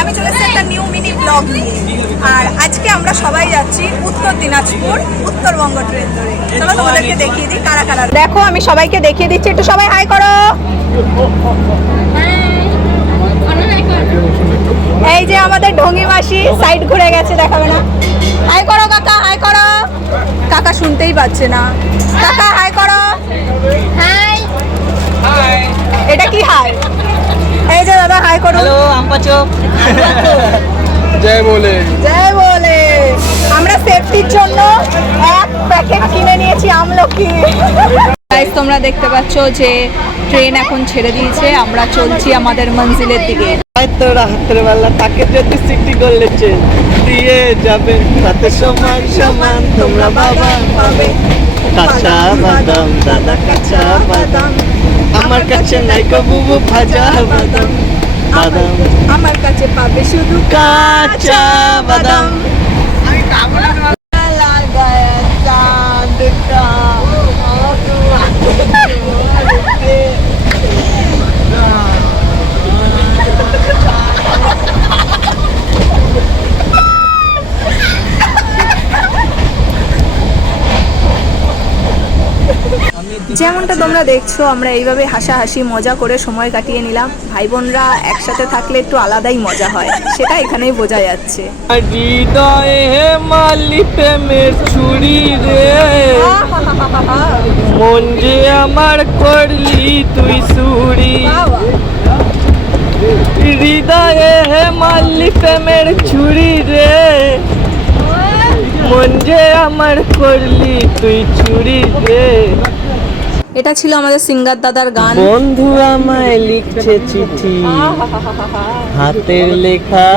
আমি চলে এসেছি একটা নিউ মিনি ব্লগ নিয়ে। আর আজকে আমরা সবাই যাচ্ছি উত্তর দিনাজপুর উত্তরবঙ্গ ট্রেন ধরে। চলো তোমাদেরকে দেখিয়ে দিই কারা কারা দেখো আমি সবাইকে দেখিয়ে দিচ্ছি। একটু সবাই হাই করো। এই যে আমাদের ঢঙ্গি মাসি সাইড ঘুরে গেছে দেখাবে না। হাই করো কাকা হাই করো। কাকা শুনতেই পাচ্ছে না। কাকা হাই করো। হাই এটা কি হাই এই যে দাদা হাই করো হ্যালো আমপাচো জয় বলে। জয় বলে। আমরা সেফটির জন্য এক প্যাকেট কিনে নিয়েছি আমলকি। গাইস তোমরা দেখতে পাচ্ছ যে ট্রেন এখন ছেড়ে দিয়েছে। আমরা চলছি আমাদের মঞ্জিলের দিকে। হয়তো রাতের বেলা তাকে যদি সিটি করলেছে দিয়ে যাবে। তাতে সমান সমান তোমরা বাবা পাবে কাঁচা বাদাম দাদা কাঁচা বাদাম। আমার কাছে নাই কবু ভাজা বাদাম। বাদাম আমার কাছে পাবে শুধু কাঁচা বাদাম। লাল যেমনটা তোমরা দেখছ, আমরা এইভাবে হাসাহাসি, মজা করে সময় কাটিয়ে নিলাম। ভাই বোনরা একসাথে থাকলে একটু আলাদাই মজা হয়, সেটা এখানেই বোঝা যাচ্ছে। ছুরি মন যে আমার করলি তুই সুরি। হৃদয়ে হে মাল্লি প্রেমের ছুরি রে। মন যে আমার করলি তুই চুরি রে। এটা ছিল আমাদের সিঙ্গার দাদার গান। বন্ধু আমায় লিখছে চিঠি। হাতের লেখা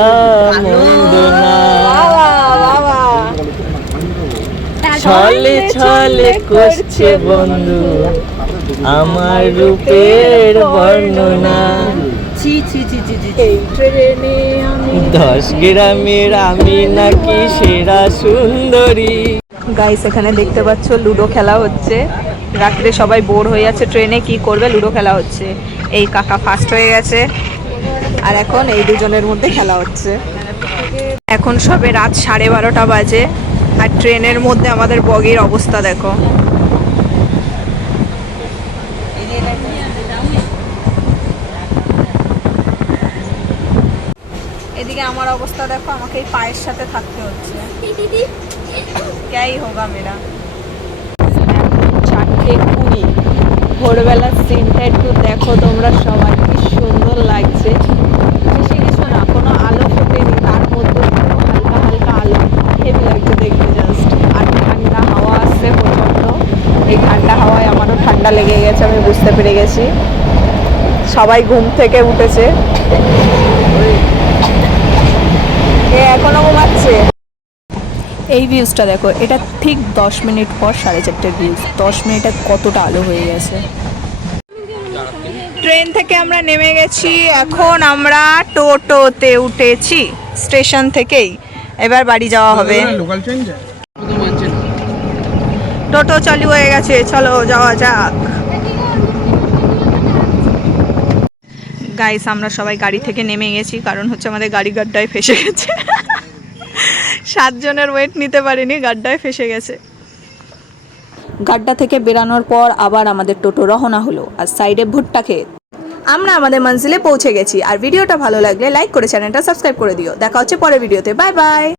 মন্দ না। ছলে ছলে করছে বন্ধু আমার রূপের বর্ণনা। দশ গ্রামের আমি নাকি সেরা সুন্দরী। গাইস এখানে দেখতে পাচ্ছ লুডো খেলা হচ্ছে। রাত্রে সবাই বোর হয়ে যাচ্ছে ট্রেনে কি করবে, লুডো খেলা হচ্ছে। এই কাকা ফার্স্ট হয়ে গেছে। আর এখন এই দুজনের মধ্যে খেলা হচ্ছে। এখন সবে রাত সাড়ে বারোটা বাজে। আর ট্রেনের মধ্যে আমাদের বগির অবস্থা দেখো। এদিকে আমার অবস্থা দেখো, আমাকে এই পায়ের সাথে থাকতে হচ্ছে। ক্যাই হোগা মেরা চারটে কুড়ি ভোরবেলার সিনটা একটু দেখো তোমরা সবাই, কি সুন্দর লাগছে। বেশি কিছু না, কোনো আলো ফোটেনি, তার মধ্যে হালকা হালকা আলো। হেভি লাগছে দেখতে জাস্ট আর ঠান্ডা হাওয়া আসছে প্রচণ্ড। এই ঠান্ডা হাওয়ায় আমারও ঠান্ডা লেগে গেছে, আমি বুঝতে পেরে গেছি। সবাই ঘুম থেকে উঠেছে। এখনও ঘুমাচ্ছে? এই ভিউজটা দেখো এটা ঠিক দশ মিনিট পর সাড়ে চারটের ভিউজ দশ মিনিটে কতটা আলো হয়ে গেছে। ট্রেন থেকে আমরা নেমে গেছি এখন আমরা টোটোতে উঠেছি স্টেশন থেকেই। এবার বাড়ি যাওয়া হবে। টোটো চালু হয়ে গেছে চলো যাওয়া যাক। গাইস আমরা সবাই গাড়ি থেকে নেমে গেছি কারণ হচ্ছে আমাদের গাড়ি গাড্ডায় ফেসে গেছে। সাতজনের ওয়েট নিতে পারিনি, গাড্ডায় ফেসে গেছে। গাড্ডা থেকে বেরানোর পর আবার আমাদের টোটো রহনা হলো, আর সাইডে ভুট্টা খেয়ে। আমরা আমাদের মঞ্জিলে পৌঁছে গেছি, আর ভিডিওটা ভালো লাগলে লাইক করে চ্যানেলটা সাবস্ক্রাইব করে দিও। দেখা হচ্ছে পরের ভিডিওতে বাই বাই